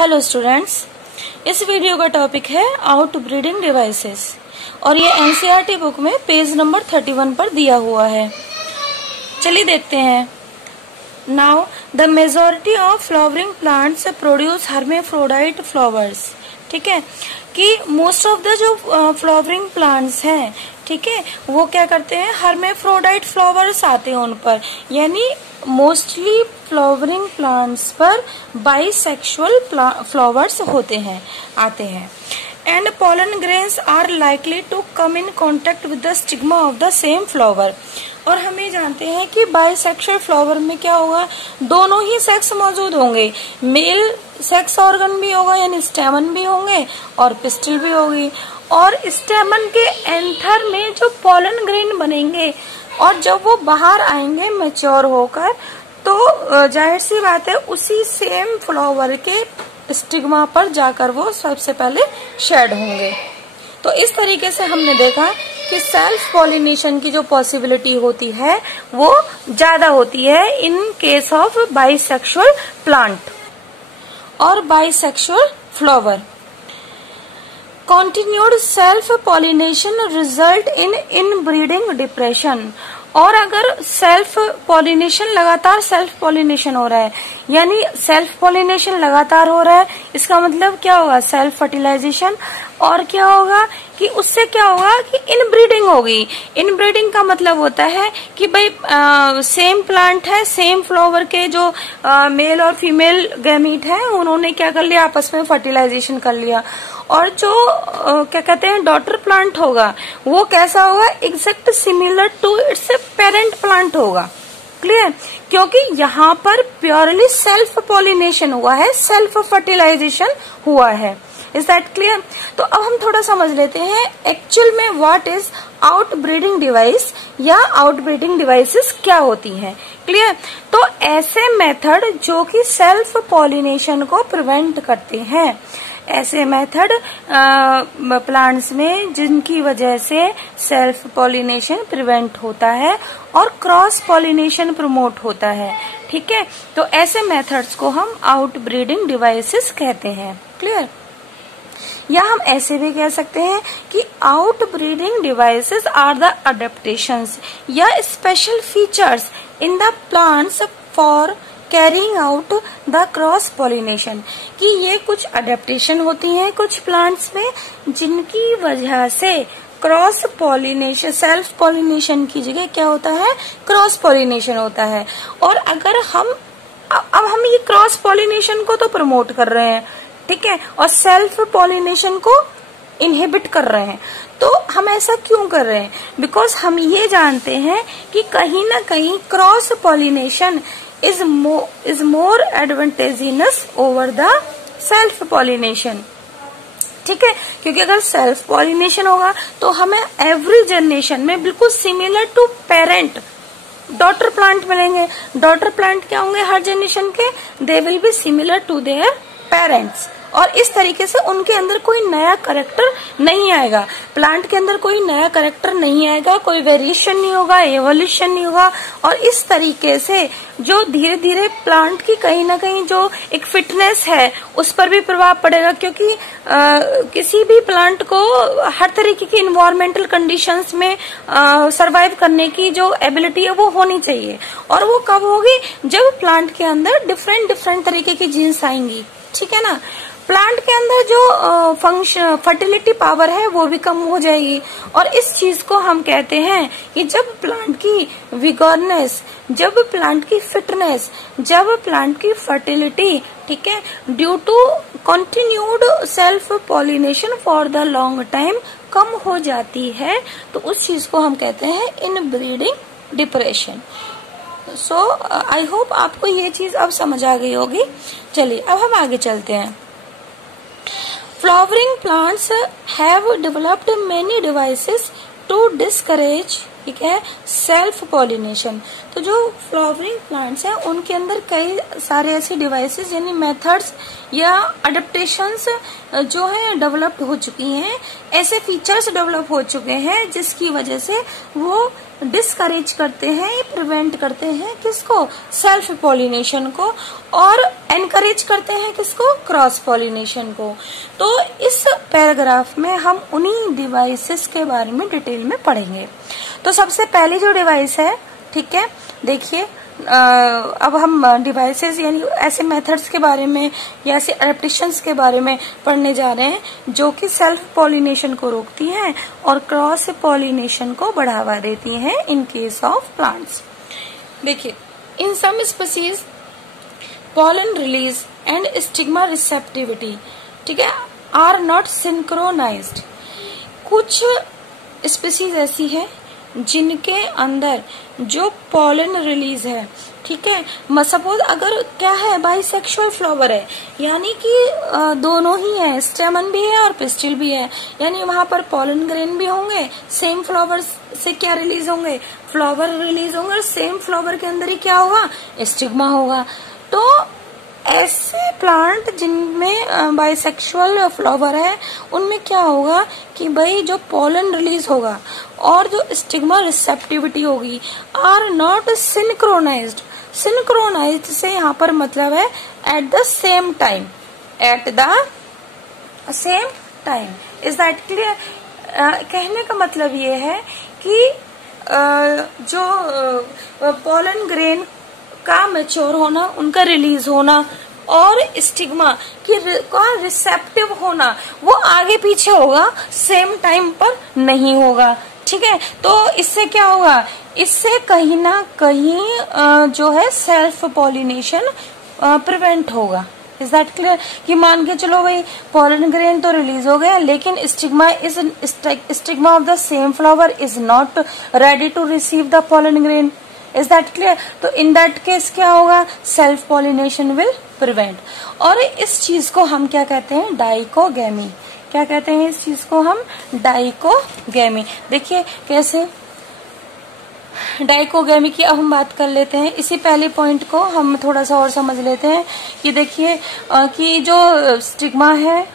Hello students, इस video का topic है आउट ब्रीडिंग डिवाइसेस और ये एनसीईआरटी बुक में पेज नंबर 31 पर दिया हुआ है। चलिए देखते हैं। Now the majority of flowering plants produce hermaphrodite flowers. ठीक है कि मोस्ट ऑफ द जो फ्लावरिंग प्लांट्स हैं, ठीक है, वो क्या करते हैं, हर्मेफ्रोडाइट फ्लावर्स आते हैं उन पर, यानी मोस्टली फ्लावरिंग प्लांट्स पर बाइसेक्सुअल फ्लावर्स आते हैं। And pollen grains are likely to come in contact with the stigma of the same flower. और हम ये जानते हैं कि बाइसेक्सुअल फ्लावर में क्या होगा, दोनों ही सेक्स मौजूद होंगे, मेल सेक्स ऑर्गन भी होगा यानी स्टेमन भी होंगे और पिस्टिल भी होगी। और स्टेमन के एंथर में जो पॉलन ग्रेन बनेंगे और जब वो बाहर आएंगे मैच्योर होकर, तो जाहिर सी बात है उसी सेम फ्लावर के स्टिग्मा पर जाकर वो सबसे पहले शेड होंगे। तो इस तरीके से हमने देखा कि सेल्फ पॉलिनेशन की जो पॉसिबिलिटी होती है वो ज्यादा होती है in case of bisexual plant और bisexual flower. Continued self pollination result in inbreeding depression। और अगर सेल्फ पॉलिनेशन लगातार सेल्फ पॉलिनेशन हो रहा है, यानी सेल्फ पॉलिनेशन लगातार हो रहा है, इसका मतलब क्या होगा, सेल्फ फर्टिलाइजेशन। और क्या होगा कि उससे क्या होगा कि इनब्रीडिंग होगी। इनब्रीडिंग का मतलब होता है कि भाई सेम प्लांट है, सेम फ्लावर के जो मेल और फीमेल गैमीट है, उन्होंने क्या कर लिया, आपस में फर्टिलाइजेशन कर लिया। और जो क्या कहते हैं डॉटर प्लांट होगा वो कैसा होगा, exact similar to its parent plant होगा। क्लियर, क्योंकि यहाँ पर प्योरली सेल्फ पॉलिनेशन हुआ है, सेल्फ फर्टिलाइजेशन हुआ है। Is that clear? तो अब हम थोड़ा समझ लेते हैं एक्चुअल में what is out breeding device या आउट ब्रीडिंग डिवाइसेस क्या होती हैं। क्लियर? तो ऐसे मेथड जो कि सेल्फ पॉलिनेशन को प्रिवेंट करते हैं, ऐसे मेथड प्लांट्स में जिनकी वजह से सेल्फ पॉलिनेशन प्रिवेंट होता है और क्रॉस पॉलिनेशन प्रमोट होता है। ठीक है, तो ऐसे मेथड्स को हम आउट ब्रीडिंग डिवाइसेस कहते हैं। क्लियर? या हम ऐसे भी कह सकते हैं कि outbreeding devices are the adaptations या special features in the plants for carrying out the cross pollination. कि ये कुछ अडेप्टेशन होती हैं कुछ प्लांट्स में जिनकी वजह से क्रॉस पॉलिनेशन, सेल्फ पॉलिनेशन की जगह क्या होता है, क्रॉस पॉलिनेशन होता है। और अगर हम ये क्रॉस पॉलिनेशन को तो प्रमोट कर रहे हैं, ठीक है, और सेल्फ पॉलिनेशन को इनहिबिट कर रहे हैं। तो हम ऐसा क्यों कर रहे हैं, बिकॉज हम ये जानते हैं कि कहीं ना कहीं cross pollination is more advantageous over the self pollination। ठीक है, क्योंकि अगर सेल्फ पॉलिनेशन होगा तो हमें एवरी जनरेशन में बिल्कुल similar to parent daughter plant मिलेंगे। डॉटर प्लांट क्या होंगे हर जनरेशन के, they will be similar to their parents. और इस तरीके से उनके अंदर कोई नया कैरेक्टर नहीं आएगा, प्लांट के अंदर कोई नया कैरेक्टर नहीं आएगा, कोई वेरिएशन नहीं होगा, एवोल्यूशन नहीं होगा। और इस तरीके से जो धीरे धीरे प्लांट की कहीं ना कहीं जो एक फिटनेस है उस पर भी प्रभाव पड़ेगा, क्योंकि किसी भी प्लांट को हर तरीके की इन्वायरमेंटल कंडीशंस में सरवाइव करने की जो एबिलिटी है वो होनी चाहिए। और वो कब होगी, जब प्लांट के अंदर डिफरेंट तरीके की जीन्स आएंगी। ठीक है ना, प्लांट के अंदर जो फर्टिलिटी पावर है वो भी कम हो जाएगी। और इस चीज को हम कहते हैं कि जब प्लांट की विगोरनेस, जब प्लांट की फिटनेस, जब प्लांट की फर्टिलिटी, ठीक है, due to continued self pollination for the long time कम हो जाती है, तो उस चीज को हम कहते हैं inbreeding depression. So I hope आपको ये चीज अब समझ आ गई होगी। चलिए अब हम आगे चलते हैं। Flowering plants have developed many devices to discourage, ठीक है, सेल्फ पॉलिनेशन। तो जो फ्लावरिंग प्लांट्स हैं उनके अंदर कई सारे ऐसी डिवाइसेस यानी मेथड्स या अडेप्टेशंस जो है डेवलप्ड हो चुकी हैं, ऐसे फीचर्स डेवलप हो चुके हैं जिसकी वजह से वो डिस्करेज करते हैं, प्रिवेंट करते हैं किसको, सेल्फ पॉलिनेशन को, और एनकरेज करते हैं किसको, क्रॉस पॉलिनेशन को। तो इस पैराग्राफ में हम उन्हीं डिवाइसेस के बारे में डिटेल में पढ़ेंगे। तो सबसे पहली जो डिवाइस है, ठीक है, देखिए अब हम डिवाइसेस यानी ऐसे मेथड्स के बारे में या ऐसे एडेप्टेशंस के बारे में पढ़ने जा रहे हैं जो कि सेल्फ पॉलिनेशन को रोकती हैं और क्रॉस पॉलिनेशन को बढ़ावा देती हैं इन केस ऑफ प्लांट्स। देखिए, in some species pollen release and stigma receptivity, ठीक है, are not synchronized। कुछ स्पीसीज ऐसी है जिनके अंदर जो पॉलन रिलीज है, ठीक है, सपोज अगर क्या है, बाइसेक्सुअल फ्लावर है, यानी कि दोनों ही है, स्टेमन भी है और पिस्टिल भी है, यानी वहां पर पॉलन ग्रेन भी होंगे, सेम फ्लावर से क्या रिलीज होंगे, फ्लावर रिलीज होंगे, और सेम फ्लावर के अंदर ही क्या होगा, स्टिग्मा होगा। तो ऐसे प्लांट जिनमें बाइसेक्सुअल फ्लावर है उनमें क्या होगा कि भाई जो पॉलन रिलीज होगा और जो स्टिग्मा रिसेप्टिविटी होगी आर नॉट सिंक्रोनाइज्ड। सिंक्रोनाइज्ड से यहाँ पर मतलब है eight the same time, eight the same time. Is that clear? कहने का मतलब ये है कि जो पॉलन ग्रेन का मैच्योर होना, उनका रिलीज होना और स्टिग्मा का रिसेप्टिव होना वो आगे पीछे होगा, सेम टाइम पर नहीं होगा, ठीक है। तो इससे क्या होगा, इससे कहीं ना कहीं जो है सेल्फ पॉलिनेशन प्रिवेंट होगा। Is that clear? कि मान के चलो भाई पॉलन ग्रेन तो रिलीज हो गया लेकिन stigma of the same flower is not ready to receive the pollen grain. Is that clear? तो इन दैट केस क्या होगा, सेल्फ पॉलिनेशन विल प्रिवेंट। और इस चीज को हम क्या कहते हैं, डाइकोगेमी। क्या कहते हैं इस चीज को हम, डाइकोगेमी। देखिए कैसे डाइकोगेमी की अब हम बात कर लेते हैं। इसी पहले पॉइंट को हम थोड़ा सा और समझ लेते हैं कि देखिए कि जो स्टिग्मा है,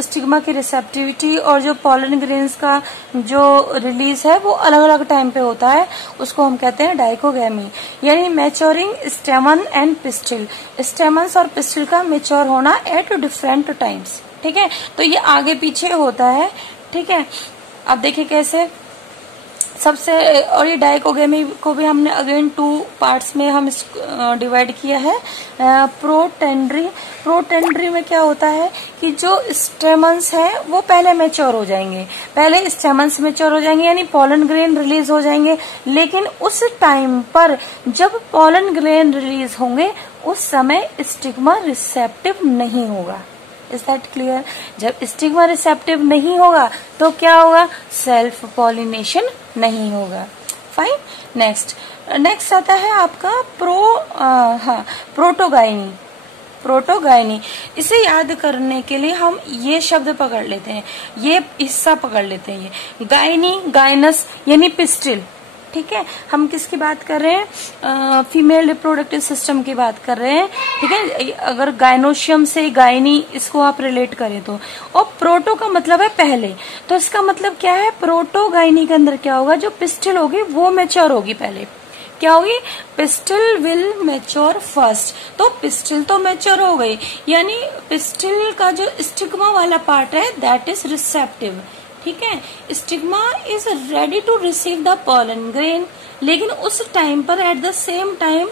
स्टिग्मा की रिसेप्टिविटी और जो पॉलन ग्रेन्स का जो रिलीज है वो अलग अलग टाइम पे होता है, उसको हम कहते हैं डाइकोगेमी। यानी मैच्योरिंग स्टेमन एंड पिस्टिल, स्टेमन्स और पिस्टिल का मैच्योर होना एट डिफरेंट टाइम्स, ठीक है। तो ये आगे पीछे होता है, ठीक है। अब देखिए कैसे सबसे, और ये डाइकोगेमी को भी हमने अगेन 2 पार्ट्स में हम डिवाइड किया है। प्रोटेंड्री में क्या होता है कि जो स्टेमन्स है वो पहले मैच्योर हो जाएंगे, पहले स्टेमन्स मैच्योर हो जाएंगे यानी पॉलन ग्रेन रिलीज हो जाएंगे, लेकिन उस टाइम पर जब पॉलन ग्रेन रिलीज होंगे उस समय स्टिग्मा रिसेप्टिव नहीं होगा। Is that clear? जब स्टिग्मा रिसेप्टिव नहीं होगा तो क्या होगा, सेल्फ पॉलिनेशन नहीं होगा। फाइन। नेक्स्ट आता है आपका प्रोटोगाइनी। इसे याद करने के लिए हम ये शब्द पकड़ लेते हैं, ये हिस्सा पकड़ लेते हैं, ये गाइनी, गाइनस यानी पिस्टिल, ठीक है। हम किसकी बात कर रहे हैं, फीमेल रिप्रोडक्टिव सिस्टम की बात कर रहे हैं, ठीक है। अगर गाइनोशियम से गाइनी इसको आप रिलेट करें तो, और प्रोटो का मतलब है पहले, तो इसका मतलब क्या है, प्रोटोगाइनी के अंदर क्या होगा, जो पिस्टिल होगी वो मैच्योर होगी पहले। क्या होगी, पिस्टिल विल मैच्योर फर्स्ट। तो पिस्टिल तो मैच्योर हो गई, यानी पिस्टिल का जो स्टिग्मा वाला पार्ट है दैट इज रिसेप्टिव, ठीक है। Stigma is ready to receive the pollen grain, लेकिन उस टाइम पर at the same time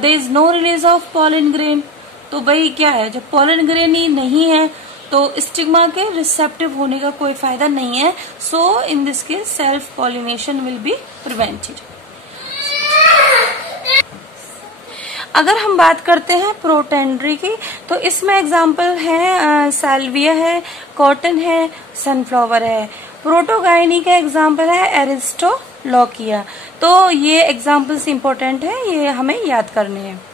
there is no release of pollen grain. तो भाई क्या है, जब पॉलन ग्रेन ही नहीं है तो स्टिग्मा के रिसेप्टिव होने का कोई फायदा नहीं है। So in this case self pollination will be prevented. अगर हम बात करते हैं प्रोटेंड्री की, तो इसमें एग्जाम्पल है साल्विया है, कॉटन है, सनफ्लावर है। प्रोटोगाइनी का एग्जाम्पल है एरिस्टोलॉकिया। तो ये एग्जाम्पल्स इंपॉर्टेंट है, ये हमें याद करने हैं।